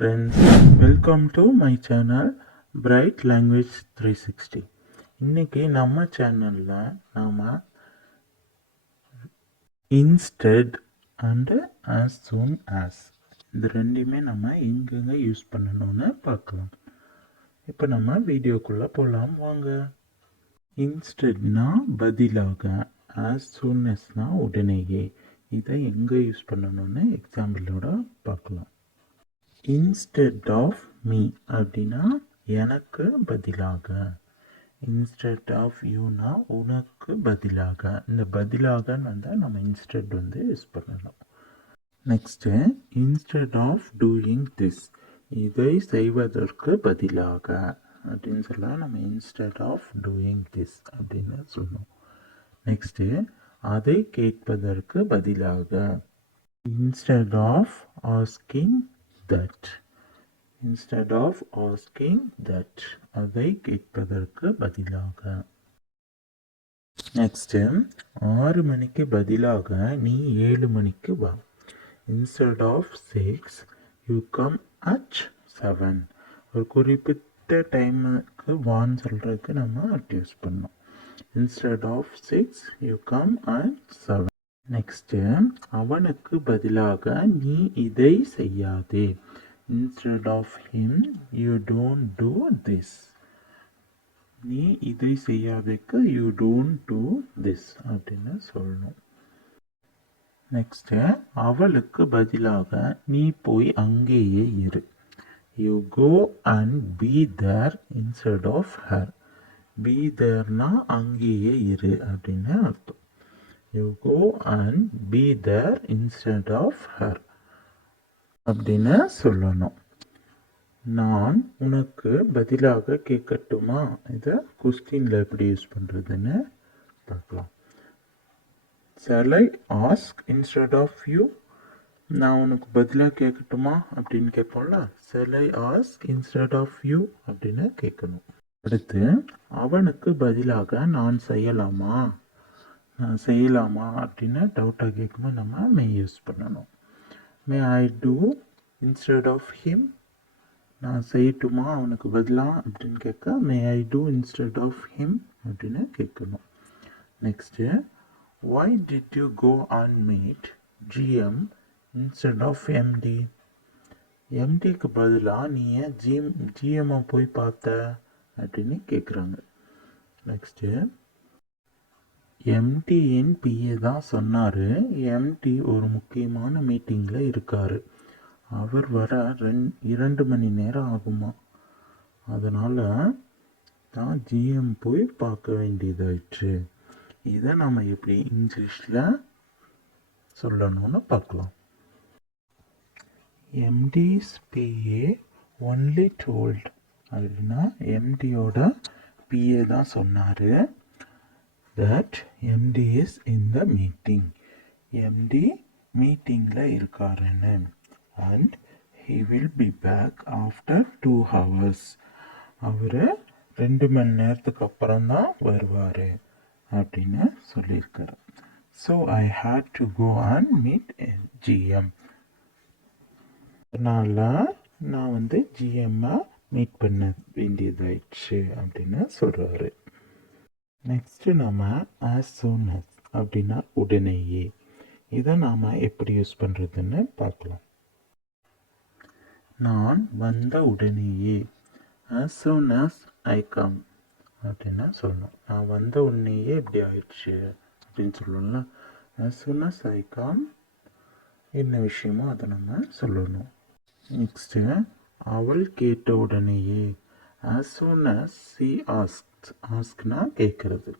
friends, welcome to my channel Bright Language 360. இன்னைக்கு நம்ம சேனல்ல நாம instead and as soon as இது ரெண்டுமே நம்ம எங்கெங்க யூஸ் பண்ணணும்னு பார்க்கலாம். இப்போ நம்ம வீடியோக்குள்ள போலாம் வாங்க. insteadனா பதிலாக, as soon asனா உடனேயே. இதை எங்க யூஸ் பண்ணணும்னு எக்ஸாம்பிளோட பார்க்கலாம். instead of me அப்படின்னா எனக்கு பதிலாக, instead of youனா உனக்கு பதிலாக. இந்த பதிலாகன்னு வந்தால் நம்ம instead யூஸ் பண்ணலாம். Next instead of doing this, இதை செய்வதற்கு பதிலாக அப்படின்னு சொல்லலாம். நம்ம instead of doing this அப்படின்னு சொல்லணும். நெக்ஸ்ட்டு அதை கேட்பதற்கு பதிலாக, instead of asking that, instead of asking that, அதை கேட்பதற்கு பதிலாக. நெக்ஸ்ட் 6 மணிக்கு பதிலாக நீ 7 மணிக்கு வா. instead of 6 you come at 7. ஒரு குறிப்பிட்ட டைமுக்கு வான்னு சொல்றதுக்கு நம்ம அட் யூஸ் பண்ணோம். instead of 6 you come at 7. Next அவனுக்கு பதிலாக நீ இதை செய்யாதே. instead of him you don't do this. நீ இதை செய்யாதேக்கு you don't do this அப்படின்னு சொல்லணும். நெக்ஸ்ட் அவளுக்கு பதிலாக நீ போய் அங்கேயே இரு. you go and be there instead of her. be thereனா அங்கேயே இரு அப்படின்னு அர்த்தம். you go and be there instead of her அப்படின்னு சொல்லணும். நான் உனக்கு பதிலாக கேட்கட்டுமா, இதை கொஸ்டின்ல எப்படி யூஸ் பண்றதுன்னு பார்க்கலாம். shall I ask instead of you? நான் உனக்கு பதிலாக கேட்கட்டுமா அப்படின்னு கேட்போம்ல, shall I ask instead of you அப்படின்னு கேட்கணும். அடுத்து அவனுக்கு பதிலாக நான் செய்யலாமா, நான் செய்யலாமா அப்படின்னு டவுட்டாக கேட்கும்போது நம்ம மே யூஸ் பண்ணணும். மே ஐ டூ இன்ஸ்டெட் ஆஃப் ஹிம், நான் செய்யட்டுமா அவனுக்கு பதிலாக அப்படின்னு கேட்க மே ஐ டூ இன்ஸ்டெட் ஆஃப் ஹிம் அப்படின்னு கேட்கணும். Next why did you go and meet GM instead of MD? எம்டிக்கு பதிலாக நீ ஏன் ஜிஎம்ஐ போய் பார்த்த அப்படின்னு கேட்குறாங்க. நெக்ஸ்ட்டு எம்டியின் பிஏ தான் சொன்னார், எம்டி ஒரு முக்கியமான மீட்டிங்கில் இருக்கார், அவர் வர 2 மணி நேரம் ஆகுமா, அதனால் தான் ஜிஎம் போய் பார்க்க வேண்டியதாயிடுச்சு. இதை நம்ம எப்படி இங்கிலீஷில் சொல்லணும்னு பார்க்கலாம். எம்டிஸ் பிஏ ஒன்லி டோல்ட் அப்படின்னா எம்டியோட பிஏ தான் சொன்னார் that MD is in the meeting. MD மீட்டிங்கில் இருக்காருன்னு. and he will be back after 2 hours. அவர் 2 மணி நேரத்துக்கு அப்புறம் தான் வருவார் அப்படின்னு சொல்லியிருக்காரு. so I had to go and meet GM. அதனால் நான் ஜிஎம்மை மீட் பண்ண வேண்டியதாயிடுச்சு அப்படின்னு சொல்கிறாரு. நெக்ஸ்ட்டு நம்ம as soon as அப்படின்னா உடனேயே. இதை நாம் எப்படி யூஸ் பண்ணுறதுன்னு பார்க்கலாம். நான் வந்த உடனேயே, as soon as I come அப்படின்னா சொல்லணும். நான் வந்த உடனேயே இப்படி ஆயிடுச்சு அப்படின்னு சொல்லணும்ல. as soon as I come என்ன விஷயமோ அதை நம்ம சொல்லணும். நெக்ஸ்ட்டு அவள் கேட்ட உடனேயே, as soon as she asked. ஆஸ்க்னா கேட்கறது.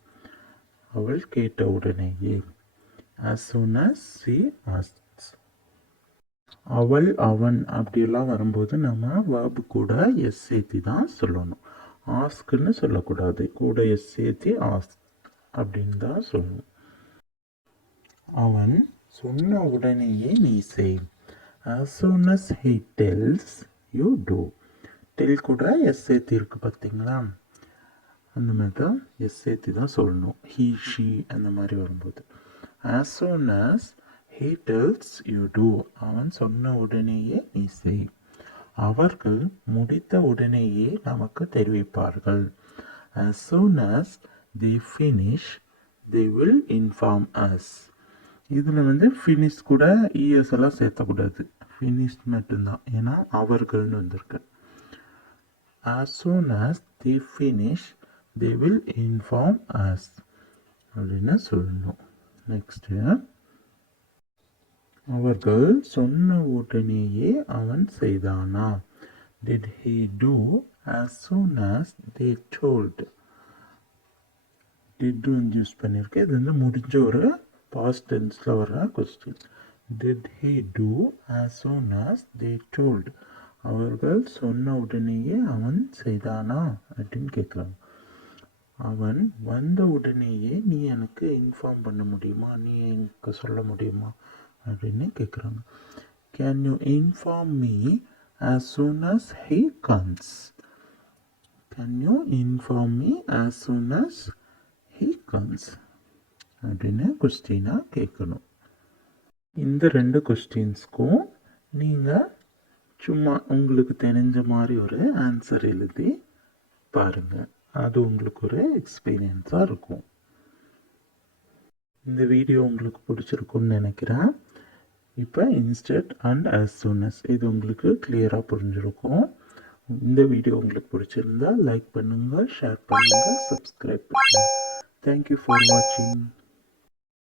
அவள் கேட்ட உடனேயே, as soon as she asked. அவள் அவன் அப்படியெல்லாம் வரும்போது நம்ம வேர்பு கூட எஸ் சேர்த்தி தான் சொல்லணும். ஆஸ்க்குன்னு சொல்லக்கூடாது, கூட எஸ் சேர்த்தி ஆஸ்க் அப்படின்னு தான் சொல்லணும். அவன் சொன்ன உடனேயே நீ செய். as soon as he tells you do. tell கூட எஸ் சேர்த்தி இருக்கு பார்த்தீங்களா, அந்த மாதிரி தான் எஸ் சேர்த்து தான் சொல்லணும். he she அந்த மாதிரி வரும்போது as soon as he tells you do, அவன் சொன்ன உடனேயே நீ செய். அவர்கள் முடித்த உடனேயே நமக்கு தெரிவிப்பார்கள். As soon as they finish, they will inform us. இதில் finish கூட es எல்லாம் சேர்த்தக்கூடாது, finish மட்டும்தான், ஏன்னா அவர்கள்னு வந்திருக்கு. As soon as they finish, they will inform us அப்படின்னு சொல்லணும். நெக்ஸ்ட், அவர்கள் சொன்ன உடனேயே அவன் செய்தானா. Did he do as soon as they told? Did use பண்ணியிருக்கேன். இது முடிஞ்ச ஒரு பாஸ்ட் டென்ஸில் வர question. Did he do as soon as they told? அவர்கள் சொன்ன உடனேயே அவன் செய்தானா அப்படின்னு கேட்குறாங்க. அவன் வந்த உடனேயே நீ எனக்கு இன்ஃபார்ம் பண்ண முடியுமா, நீ எனக்கு சொல்ல முடியுமா அப்படின்னு கேட்குறாங்க. Can you inform me as soon as he comes? Can you inform me as soon as he comes அப்படின்னு கொஸ்டினாக கேட்கணும். இந்த 2 கொஸ்டின்ஸ்க்கும் நீங்கள் சும்மா உங்களுக்கு தெரிஞ்ச மாதிரி ஒரு ஆன்சர் எழுதி பாருங்கள். அது உங்களுக்கு ஒரு எக்ஸ்பீரியன்ஸாக இருக்கும். இந்த வீடியோ உங்களுக்கு பிடிச்சிருக்குன்னு நினைக்கிறேன். இப்போ instead and as soon as இது உங்களுக்கு கிளியராக புரிஞ்சிருக்கும். இந்த வீடியோ உங்களுக்கு பிடிச்சிருந்தா லைக் பண்ணுங்கள், ஷேர் பண்ணுங்கள், சப்ஸ்கிரைப் பண்ணுங்கள். தேங்க்யூ ஃபார் வாட்சிங்.